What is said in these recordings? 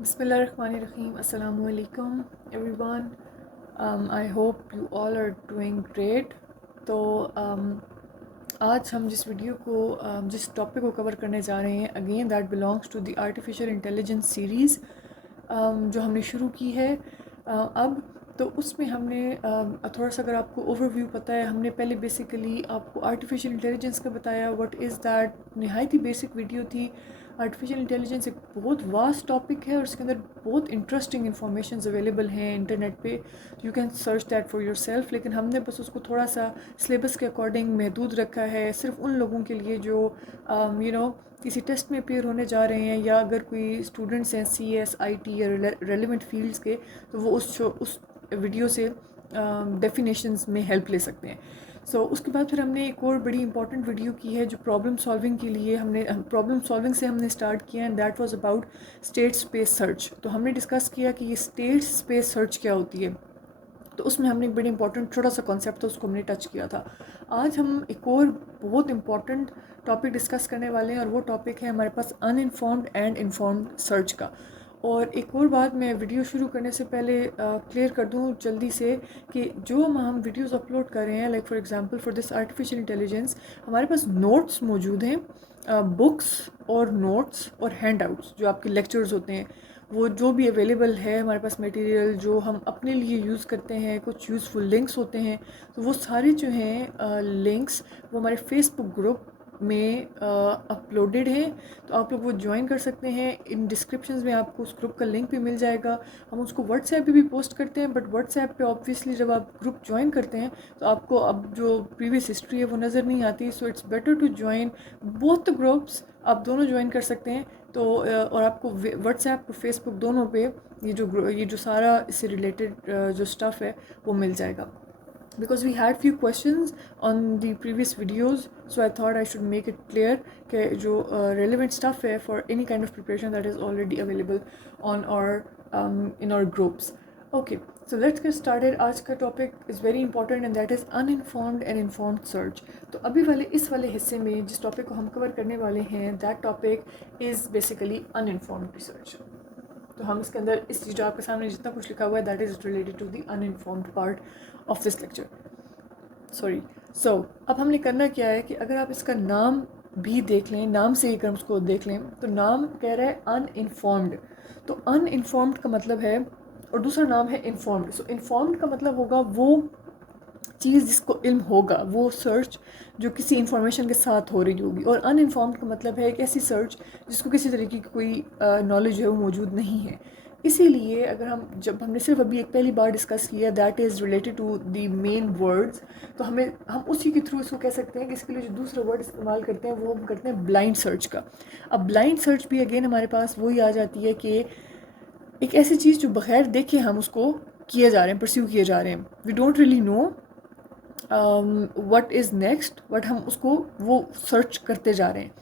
Bismillahirrahmanirrahim. Assalamu alaikum everyone. I hope you all are doing great. तो आज हम जिस वीडियो को जिस टॉपिक को कवर करने जा रहे हैं again that belongs to the artificial intelligence series जो हमने शुरू की है अब तो उसमें हमने थोड़ा सा अगर आपको ओवरव्यू पता है हमने पहले बेसिकली आपको आर्टिफिशियल इंटेलिजेंस का बताया व्हाट इज़ दैट नहायत ही बेसिक वीडियो थी। आर्टिफिशियल इंटेलिजेंस एक बहुत वास्ट टॉपिक है और उसके अंदर बहुत इंटरेस्टिंग इंफॉर्मेशन अवेलेबल हैं इंटरनेट पे। You can search that for your self, लेकिन हमने बस उसको थोड़ा सा सिलेबस के अकॉर्डिंग महदूद रखा है सिर्फ उन लोगों के लिए जो किसी टेस्ट में अपेयर होने जा रहे हैं या अगर कोई स्टूडेंट्स हैं CS IT या रेलिवेंट फील्ड्स के, तो वो उस वीडियो से डेफिनेशंस में हेल्प ले सकते हैं। उसके बाद फिर हमने एक और बड़ी इंपॉर्टेंट वीडियो की है जो प्रॉब्लम सॉल्विंग के लिए प्रॉब्लम सॉल्विंग से हमने स्टार्ट किया and that was about state space search. तो हमने डिस्कस किया कि ये स्टेट स्पेस सर्च क्या होती है, तो उसमें हमने एक बड़ी इंपॉर्टेंट छोटा सा कॉन्सेप्ट था उसको हमने टच किया था। आज हम एक और बहुत इंपॉर्टेंट टॉपिक डिस्कस करने वाले हैं और वो टॉपिक है हमारे पास अनइन्फॉर्म्ड एंड इन्फॉर्म्ड सर्च का। और एक और बात मैं वीडियो शुरू करने से पहले क्लियर कर दूं जल्दी से कि जो हम वीडियोस अपलोड कर रहे हैं like for example for this artificial intelligence हमारे पास नोट्स मौजूद हैं, बुक्स और नोट्स और हैंड आउट्स जो आपके लेक्चर्स होते हैं वो जो भी अवेलेबल है हमारे पास मटेरियल जो हम अपने लिए यूज़ करते हैं, कुछ यूज़फुल लिंक्स होते हैं, तो वो सारे जो हैं लिंक्स वो हमारे फेसबुक ग्रुप में अपलोडेड हैं। तो आप लोग वो ज्वाइन कर सकते हैं, इन डिस्क्रिप्शंस में आपको उस ग्रुप का लिंक भी मिल जाएगा। हम उसको व्हाट्सएप पे भी पोस्ट करते हैं, बट व्हाट्सएप पे ऑब्वियसली जब आप ग्रुप ज्वाइन करते हैं तो आपको अब जो प्रीवियस हिस्ट्री है वो नज़र नहीं आती। So it's better to join both the groups, आप दोनों ज्वाइन कर सकते हैं। तो और आपको व्हाट्सएप और फेसबुक दोनों पे ये जो सारा इससे रिलेटेड जो स्टफ़ है वो मिल जाएगा। because we had few questions on the previous videos, so I thought I should make it clear कि जो relevant stuff है for any kind of preparation that is already available on our in our groups. Okay, so let's get started. आज का topic is very important and that is uninformed and informed search. तो अभी वाले इस वाले हिस्से में जिस topic को हम cover करने वाले हैं that topic is basically uninformed research. तो हम इसके अंदर इस जो आपके सामने जितना कुछ लिखा हुआ है that is related to the uninformed part of this lecture. Sorry. अब हमने करना क्या है कि अगर आप इसका नाम भी देख लें, नाम से ही अगर उसको देख लें तो नाम कह रहा है अनइन्फॉर्म्ड। तो अनइन्फॉर्म्ड का मतलब है और दूसरा नाम है इन्फॉर्म्ड। सो इन्फॉर्म्ड का मतलब होगा वो चीज़ जिसको इल्म होगा, वो सर्च जो किसी इंफॉर्मेशन के साथ हो रही होगी। और अनइन्फॉर्म्ड का मतलब है एक ऐसी सर्च जिसको किसी तरीके की कोई नॉलेज है वो मौजूद नहीं है। इसीलिए अगर जब हमने सिर्फ अभी एक पहली बार डिस्कस किया that is related to the main words, तो हम उसी के थ्रू इसको कह सकते हैं कि इसके लिए जो दूसरा वर्ड इस्तेमाल करते हैं वो हम करते हैं ब्लाइंड सर्च का। अब ब्लाइंड सर्च भी अगेन हमारे पास वही आ जाती है कि एक ऐसी चीज़ जो बगैर देखे हम उसको किए जा रहे हैं, परस्यू किए जा रहे हैं, we don't really know what is next, but हम उसको वो सर्च करते जा रहे हैं।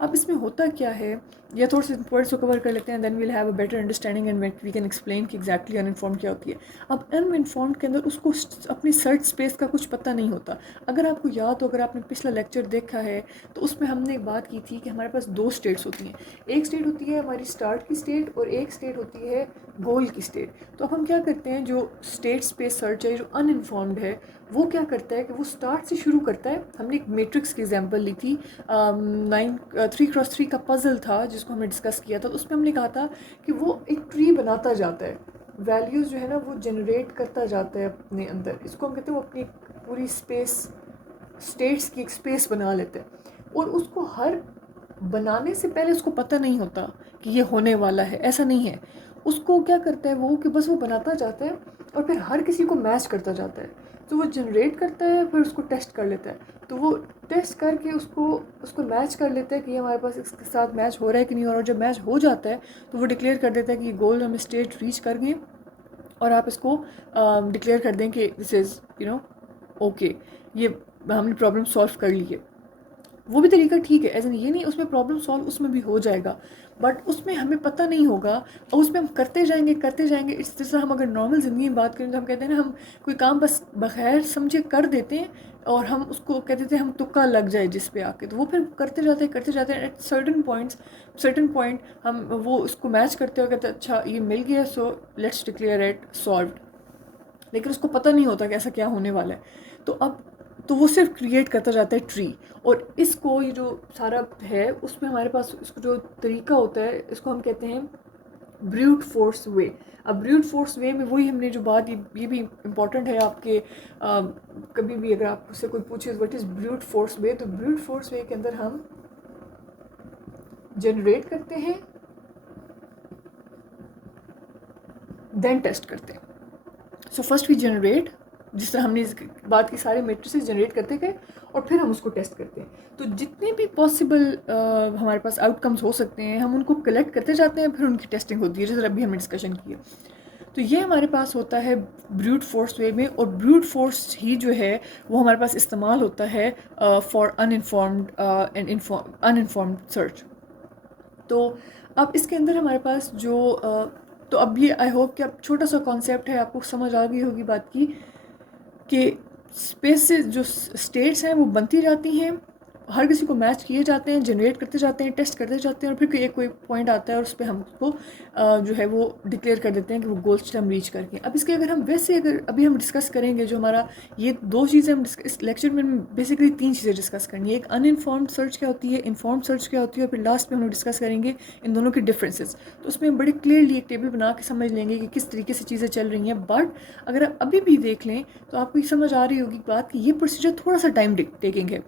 अब इसमें होता क्या है, या थोड़े से वर्ड्स को कवर कर लेते हैं, then we'll have a better understanding and we can explain कि एग्जैक्टली अनइन्फॉर्म्ड क्या होती है। अब अनइन्फॉर्म्ड के अंदर उसको अपनी सर्च स्पेस का कुछ पता नहीं होता। अगर आपको याद हो, अगर आपने पिछला लेक्चर देखा है तो उसमें हमने एक बात की थी कि हमारे पास दो स्टेट्स होती हैं। एक स्टेट होती है हमारी स्टार्ट की स्टेट और एक स्टेट होती है गोल की स्टेट। तो अब हम क्या करते हैं, जो स्टेट स्पेस सर्च है जो अनइन्फॉर्म्ड है वो क्या करता है कि वो स्टार्ट से शुरू करता है। हमने एक मैट्रिक्स की एग्जांपल ली थी, 3x3 का पज़ल था जिसको हमने डिस्कस किया था। तो उसमें हमने कहा था कि वो एक ट्री बनाता जाता है, वैल्यूज़ जो है ना वो जनरेट करता जाता है अपने अंदर। इसको हम कहते हैं वो अपनी पूरी स्पेस स्टेट्स की एक स्पेस बना लेते हैं। और उसको हर बनाने से पहले उसको पता नहीं होता कि ये होने वाला है, ऐसा नहीं है। उसको क्या करता है वो कि बस वो बनाता जाता है और फिर हर किसी को मैच करता जाता है। तो वो जनरेट करता है, फिर उसको टेस्ट कर लेता है। तो वो टेस्ट करके उसको मैच कर लेता है कि हमारे पास इसके साथ मैच हो रहा है कि नहीं हो रहा। और जब मैच हो जाता है तो वो डिक्लेयर कर देता है कि ये गोल हम स्टेट रीच कर गए और आप इसको डिक्लेयर कर दें कि दिस इज़ ओके, ये हमने प्रॉब्लम सॉल्व कर ली है। वो भी तरीका ठीक है, एज एन ये नहीं उसमें प्रॉब्लम सॉल्व उसमें भी हो जाएगा, बट उसमें हमें पता नहीं होगा और उसमें हम करते जाएंगे। इस तरह हम अगर नॉर्मल ज़िंदगी में बात करें तो हम कहते हैं ना, हम कोई काम बस बगैर समझे कर देते हैं और हम उसको कहते थे हम तुक्का लग जाए जिस पे आके, तो वो फिर करते जाते हैं एट सर्टन पॉइंट हम वो उसको मैच करते हो, कहते हैं अच्छा ये मिल गया so let's declare it solved, लेकिन उसको पता नहीं होता कि ऐसा क्या होने वाला है। तो अब तो वो सिर्फ क्रिएट करता जाता है ट्री। और इसको ये जो सारा है उसमें हमारे पास इसको जो तरीका होता है इसको हम कहते हैं ब्रूट फोर्स वे। अब ब्रूट फोर्स वे में वही हमने जो बात, ये भी इम्पॉर्टेंट है आपके कभी भी अगर आपसे कोई पूछे व्हाट इज़ ब्रूट फोर्स वे, तो ब्रूट फोर्स वे के अंदर हम जनरेट करते हैं देन टेस्ट करते हैं। सो फर्स्ट वी जनरेट, जिस तरह हमने इस बात की सारे मेट्रिसेस जनरेट करते गए और फिर हम उसको टेस्ट करते हैं। तो जितने भी पॉसिबल हमारे पास आउटकम्स हो सकते हैं हम उनको कलेक्ट करते जाते हैं, फिर उनकी टेस्टिंग होती है, जैसे अभी हमने डिस्कशन किया। तो ये हमारे पास होता है ब्रूट फोर्स वे में, और ब्रूट फोर्स ही जो है वो हमारे पास इस्तेमाल होता है फॉर अनइन्फॉर्म्ड सर्च। तो अब इसके अंदर हमारे पास जो तो अब ये आई होप कि अब छोटा सा कॉन्सेप्ट है, आपको समझ आ गई होगी बात की कि स्पेस से जो स्टेट्स हैं वो बनती जाती हैं, हर किसी को मैच किए जाते हैं, जनरेट करते जाते हैं, टेस्ट करते जाते हैं, और फिर एक कोई पॉइंट आता है और उस पर हम उसको जो है वो डिक्लेयर कर देते हैं कि वो गोल हम रीच करके। अब इसके अगर हम वैसे अगर अभी हम डिस्कस करेंगे जो हमारा ये दो चीज़ें हम इस लेक्चर में बेसिकली तीन चीज़ें डिस्कस करनी है। एक अनइन्फॉर्म्ड सर्च क्या होती है, इन्फॉर्म्ड सर्च क्या होती है, और फिर लास्ट में हम लोग डिस्कस करेंगे इन दोनों के डिफरेंसेस। तो उसमें बड़े क्लियरली एक टेबल बना के समझ लेंगे कि किस तरीके से चीज़ें चल रही हैं। बट अगर आप अभी भी देख लें तो आपको ये समझ आ रही होगी बात कि ये प्रोसीजर थोड़ा सा टाइम टेकिंग है,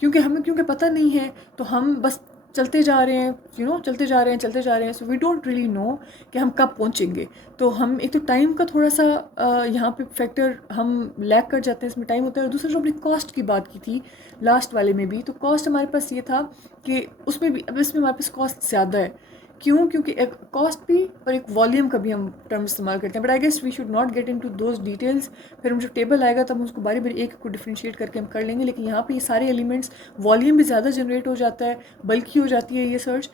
क्योंकि पता नहीं है तो हम बस चलते जा रहे हैं, चलते जा रहे हैं, so we don't really know कि हम कब पहुंचेंगे। तो हम एक तो टाइम का थोड़ा सा यहाँ पे फैक्टर हम लैग कर जाते हैं, इसमें टाइम होता है। और दूसरा जो हमने कॉस्ट की बात की थी लास्ट वाले में भी, तो कॉस्ट हमारे पास ये था कि उसमें भी अब इसमें हमारे पास कॉस्ट ज़्यादा है। क्यों? क्योंकि एक कॉस्ट भी और एक वॉल्यूम का भी हम टर्म इस्तेमाल करते हैं, but I guess we should not get into those details. फिर हम जब टेबल आएगा तब हम उसको बारी बारी एक को डिफ्रेंशिएट करके हम कर लेंगे। लेकिन यहाँ पे ये सारे एलिमेंट्स, वॉल्यूम भी ज़्यादा जनरेट हो जाता है, बल्कि हो जाती है ये सर्च।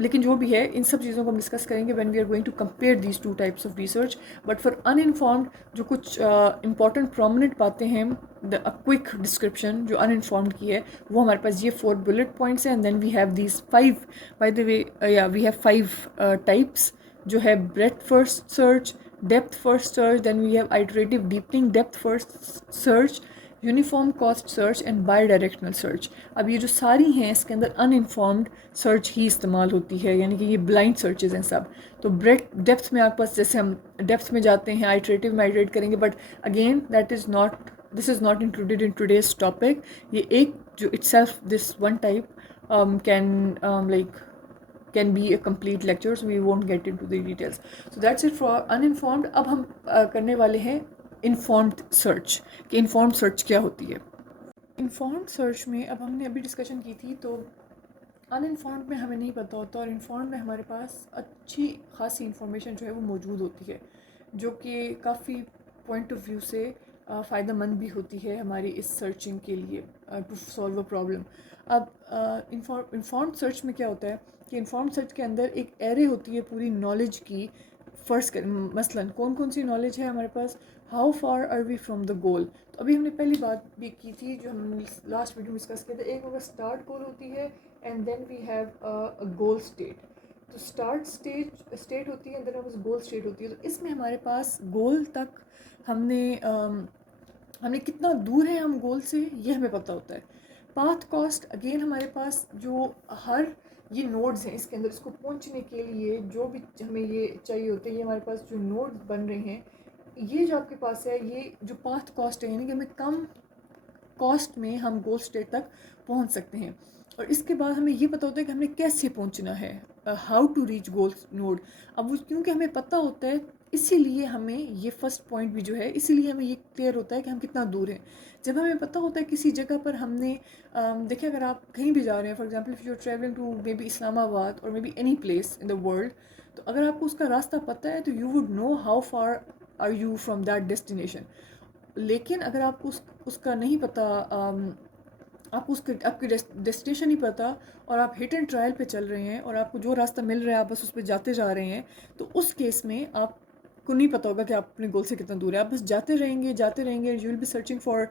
लेकिन जो भी है इन सब चीज़ों को हम डिस्कस करेंगे when we are going to compare these two types of research. But for uninformed जो कुछ इंपॉर्टेंट प्रोमिनेंट बातें हैं, द क्विक डिस्क्रिप्शन जो अनइन्फॉर्म्ड की है, वो हमारे पास ये 4 बुलेट पॉइंट्स हैं। And then we have these 5, by the way या वी हैव 5 टाइप्स, जो है breadth first search, depth first search, then we have iterative deepening depth first search, uniform cost search and by directional search. अब ये जो सारी हैं इसके अंदर अनइन्फॉर्म्ड सर्च ही इस्तेमाल होती है, यानी कि ये ब्लाइंड सर्चेज हैं सब। तो ब्रेथ डेप्थ में आपके पास जैसे हम डेप्थ में जाते हैं आइटरेटिव में आइटरेट करेंगे, but again this is not included in today's topic. ये एक जो itself this one type can be a complete lecture, so we won't get into the details. So that's it for uninformed. अब हम करने वाले हैं informed search कि informed search क्या होती है। इन्फॉर्म्ड सर्च में अब हमने अभी डिस्कशन की थी, तो अनइन्फॉर्म्ड में हमें नहीं पता होता और इन्फॉर्म्ड में हमारे पास अच्छी खासी इन्फॉर्मेशन जो है वो मौजूद होती है, जो कि काफ़ी पॉइंट ऑफ व्यू से फ़ायदेमंद भी होती है हमारी इस सर्चिंग के लिए टू सॉल्व अ प्रॉब्लम। अब इन्फॉर्म्ड सर्च में क्या होता है कि इन्फॉर्म्ड सर्च के अंदर एक एरे होती है पूरी नॉलेज की। फ़र्स्ट कर मसलन कौन कौन सी नॉलेज है हमारे पास, how far are we from the goal. तो अभी हमने पहली बात भी की थी जो हम लास्ट वीडियो में डिस्कस किया था, एक होगा स्टार्ट गोल होती है and then we have a goal state. तो स्टार्ट स्टेट होती है एंड देन हमारे गोल स्टेट होती है। तो इसमें हमारे पास गोल तक हमने कितना दूर है हम गोल से ये हमें पता होता है। पाथ कॉस्ट अगेन हमारे पास जो हर ये नोड्स हैं इसके अंदर, इसको पहुंचने के लिए जो भी हमें ये चाहिए होते हैं, ये हमारे पास जो नोड्स बन रहे हैं, ये जो आपके पास है ये जो पाथ कॉस्ट है, यानी कि हमें कम कॉस्ट में हम गोल स्टेट तक पहुंच सकते हैं। और इसके बाद हमें ये पता होता है कि हमें कैसे पहुंचना है, how to reach goal node. अब वो क्योंकि हमें पता होता है इसीलिए हमें ये फर्स्ट पॉइंट भी जो है, इसीलिए हमें ये क्लियर होता है कि हम कितना दूर हैं। जब हमें पता होता है किसी जगह पर हमने देखिए अगर आप कहीं भी जा रहे हैं, for example if you are travelling to maybe Islamabad और maybe any place in the world, तो अगर आपको उसका रास्ता पता है तो you would know how far are you from that destination. लेकिन अगर आपको उसका नहीं पता आपको उसके आपकी डेस्टिनेशन नहीं पता और आप हिट एंड ट्रायल पे चल रहे हैं और आपको जो रास्ता मिल रहा है आप बस उस पर जाते जा रहे हैं, तो उस केस में आपको नहीं पता होगा कि आप अपने गोल से कितना दूर है। आप बस जाते रहेंगे। You will be searching for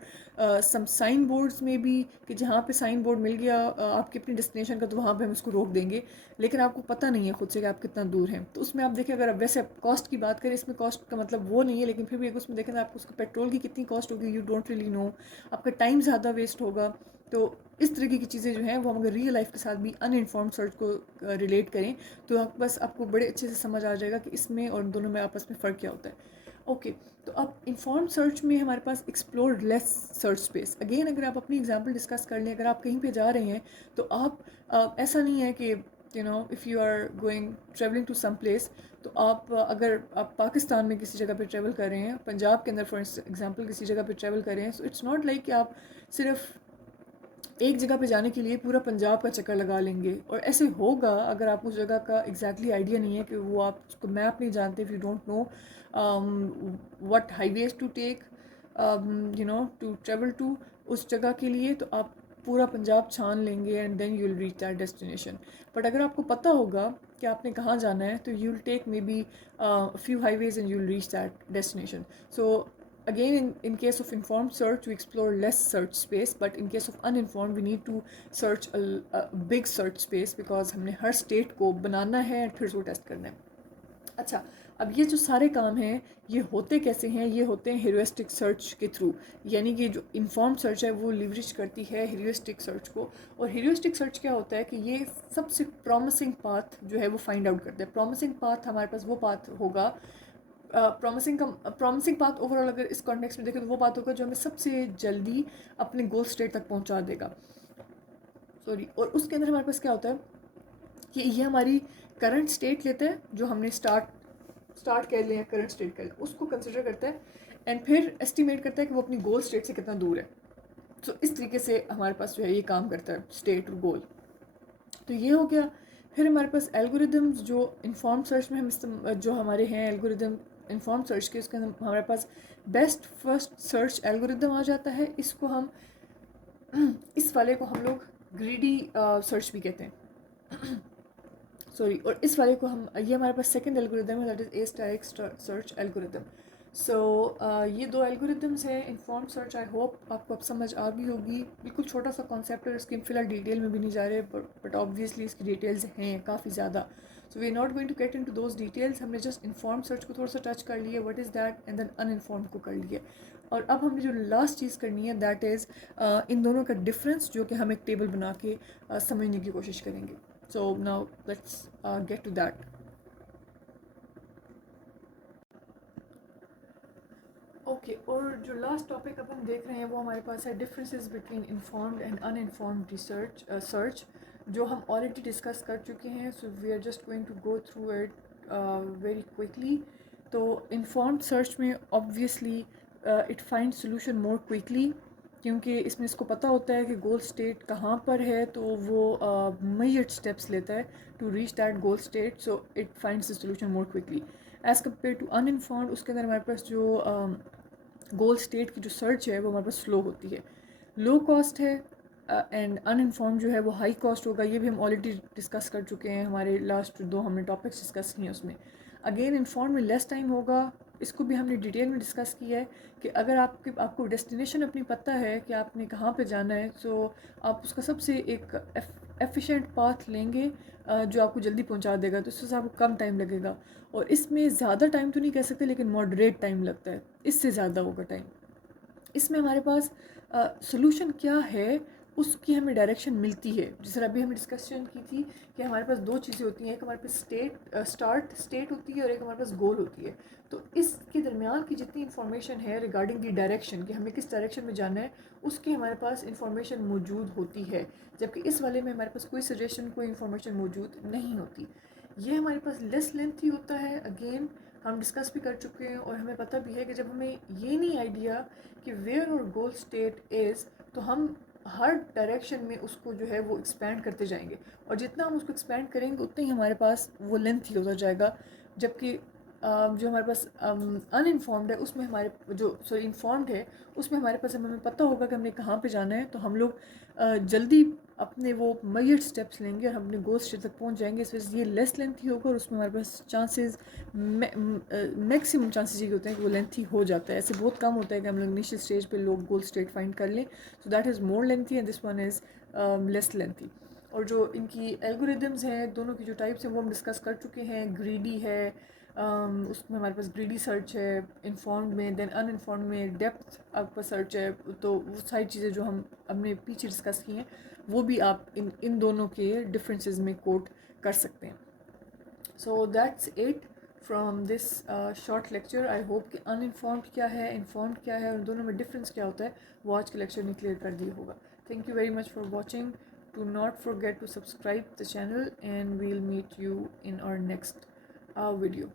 some sign boards में भी, कि जहाँ पे साइन बोर्ड मिल गया आपकी अपनी डेस्टिनेशन का, तो वहाँ पे हम उसको रोक देंगे, लेकिन आपको पता नहीं है खुद से कि आप कितना दूर हैं। तो उसमें आप देखें, अगर आप वैसे कॉस्ट की बात करें, इसमें कॉस्ट का मतलब वो नहीं है, लेकिन फिर भी अगर उसमें देखें तो आपको उसका पेट्रोल की कितनी कॉस्ट होगी, यू डोंट रियली नो। आपका टाइम ज़्यादा वेस्ट होगा। तो इस तरीके की चीज़ें जो हैं वो हम अगर रियल लाइफ के साथ भी अनइन्फॉर्म्ड सर्च को रिलेट करें, तो आप बस आपको बड़े अच्छे से समझ आ जाएगा कि इसमें और इन दोनों में आपस में फ़र्क क्या होता है। ओके, तो अब इन्फॉर्म सर्च में हमारे पास explore less search space. Again अगर आप अपनी एग्जांपल डिस्कस कर लें, अगर आप कहीं पे जा रहे हैं तो आप ऐसा नहीं है कि if you are going travelling to some place, तो आप अगर आप पाकिस्तान में किसी जगह पे ट्रैवल कर रहे हैं, पंजाब के अंदर फॉर एग्जांपल किसी जगह पे ट्रैवल कर रहे हैं, सो इट्स नॉट लाइक कि आप सिर्फ एक जगह पे जाने के लिए पूरा पंजाब का चक्कर लगा लेंगे। और ऐसे होगा अगर आप उस जगह का एग्जैक्टली आइडिया नहीं है, कि वो आप उसको मैप नहीं जानते, if you don't know what highways to take to travel to उस जगह के लिए, तो आप पूरा पंजाब छान लेंगे and then you will reach that destination. But अगर आपको पता होगा कि आपने कहाँ जाना है, तो you will take maybe few highways and you will reach that destination. So again in case of informed search we explore less search space, but in case of uninformed we need to search a big search space, because हमने हर state को बनाना है और फिर उसको test करना है। अच्छा, अब ये जो सारे काम हैं ये होते कैसे हैं? ये होते हैं ह्यूरिस्टिक सर्च के थ्रू। यानी कि जो इन्फॉर्म सर्च है वो लिवरेज करती है ह्यूरिस्टिक सर्च को। और ह्यूरिस्टिक सर्च क्या होता है कि ये सबसे प्रॉमिसिंग पाथ जो है वो फाइंड आउट करता है। प्रॉमिसिंग पाथ हमारे पास वो पाथ होगा, प्रॉमिसिंग पाथ ओवरऑल अगर इस कॉन्टेक्स्ट में देखें तो वो बात होगा जो हमें सबसे जल्दी अपने गोल स्टेट तक पहुंचा देगा। सॉरी, और उसके अंदर हमारे पास क्या होता है कि ये हमारी करंट स्टेट लेता है, जो हमने स्टार्ट कर लिया, करंट स्टेट कर लिया, उसको कंसिडर करता है एंड फिर एस्टिमेट करता है कि वो अपनी गोल स्टेट से कितना दूर है। तो इस तरीके से हमारे पास जो है ये काम करता है, स्टेट और गोल। तो ये हो गया। फिर हमारे पास एल्गोरिदम्स जो इन्फॉर्म सर्च में हम जो हमारे हैं एल्गोरिदम इन्फॉर्म सर्च के, उसके अंदर हमारे पास बेस्ट फर्स्ट सर्च एल्गोरिदम आ जाता है। इसको हम इस वाले को हम लोग ग्रीडी सर्च भी कहते हैं। सॉरी, और इस वाले को हम, ये हमारे पास सेकंड एल्गोरिदम है, that is asterisk search algorithm. So ये दो एल्गोरिदम्स हैं इन्फॉर्म सर्च। आई होप आपको अब समझ आ गई होगी। बिल्कुल छोटा सा कॉन्सेप्ट है, इसकी फिलहाल डिटेल में भी नहीं जा रहे, बट ऑब्वियसली इसकी डिटेल्स हैं काफ़ी ज़्यादा। So we are not going to get into those details. हमने जस्ट इन्फॉर्म सर्च को थोड़ा सा टच कर लिया, what is that, and then uninformed को कर लिया। और अब हमने जो लास्ट चीज़ करनी है दैट इज़ इन दोनों का डिफरेंस, जो कि हम एक टेबल बना के समझने की कोशिश करेंगे। So now let's get to that. Okay, और जो लास्ट टॉपिक अब हम देख रहे हैं वो हमारे पास है differences between informed and uninformed research search, जो हम ऑलरेडी डिस्कस कर चुके हैं। So we are just going to go through it very quickly. तो इन्फॉर्म्ड सर्च में obviously it find solution more quickly, क्योंकि इसमें इसको पता होता है कि गोल स्टेट कहाँ पर है, तो वो मेजर्ड स्टेप्स लेता है to reach that goal state. So it finds the solution more quickly as compare to uninformed. उसके अंदर हमारे पास जो गोल स्टेट की जो सर्च है वो हमारे पास स्लो होती है, लो कॉस्ट है, एंड अनइन्फॉर्म जो है वो हाई कॉस्ट होगा। ये भी हम ऑलरेडी डिस्कस कर चुके हैं, हमारे लास्ट दो हमने टॉपिक्स डिस्कस किए हैं उसमें। अगेन इन्फॉर्म में लेस टाइम होगा, इसको भी हमने डिटेल में डिस्कस किया है कि अगर आपको डेस्टिनेशन अपनी पता है कि आपने कहाँ पे जाना है, तो आप उसका सबसे एक एफिशिएंट पाथ लेंगे जो आपको जल्दी पहुँचा देगा, तो इससे आपको कम टाइम लगेगा। और इसमें ज़्यादा टाइम तो नहीं कह सकते, लेकिन मॉडरेट टाइम लगता है, इससे ज़्यादा होगा टाइम। इसमें हमारे पास सोल्यूशन क्या है उसकी हमें डायरेक्शन मिलती है। जिस तरह अभी हमने डिस्कशन की थी कि हमारे पास दो चीज़ें होती हैं, एक हमारे पास स्टार्ट स्टेट होती है और एक हमारे पास गोल होती है। तो इसके दरमियान की जितनी इन्फॉर्मेशन है रिगार्डिंग दी डायरेक्शन, कि हमें किस डायरेक्शन में जाना है, उसकी हमारे पास इन्फॉर्मेशन मौजूद होती है, जबकि इस वाले में हमारे पास कोई सजेशन, कोई इन्फॉर्मेशन मौजूद नहीं होती। ये हमारे पास लेस लेंथी होता है। अगेन हम डिस्कस भी कर चुके हैं और हमें पता भी है कि जब हमें ये नहीं आइडिया कि वेयर और गोल स्टेट इज़, तो हम हर डायरेक्शन में उसको जो है वो एक्सपेंड करते जाएंगे, और जितना हम उसको एक्सपेंड करेंगे उतना ही हमारे पास वो लेंथ ही होता जाएगा। जबकि जो हमारे पास अनइन्फॉर्म्ड है उसमें हमारे इन्फॉर्म्ड है उसमें हमारे पास हमें पता होगा कि हमने कहाँ पे जाना है, तो हम लोग जल्दी अपने वो मेजर्ड स्टेप्स लेंगे और हम अपने गोल स्टेज तक पहुंच जाएंगे। इस वजह से ये लेस लेंथी होगा और उसमें हमारे पास चांसेस मैक्सिमम चांसेस ये होते हैं कि वो लेंथी हो जाता है। ऐसे बहुत कम होता है कि हम लोग इनिशियल स्टेज पे लोग गोल स्टेट फाइंड कर लें। So that is more lengthy and this one is less lengthy. और जो इनकी एल्गोरिदम्स हैं, दोनों की जो टाइप्स हैं वो हम डिस्कस कर चुके हैं। ग्रीडी है, उसमें हमारे पास ग्रीडी सर्च है इन्फॉर्म्ड में, देन अनइन्फॉर्म्ड में डेप्थ आपका सर्च है। तो वो सारी चीज़ें जो हम हमने पीछे डिस्कस की हैं वो भी आप इन दोनों के डिफरेंसेस में कोट कर सकते हैं। So that's it from this short lecture. I hope कि अनइन्फॉर्म्ड क्या है, इन्फॉर्म्ड क्या है और दोनों में डिफरेंस क्या होता है वो आज के लेक्चर ने क्लियर कर दिया होगा। Thank you very much for watching. Do not forget to subscribe the channel and we'll meet you in our next video.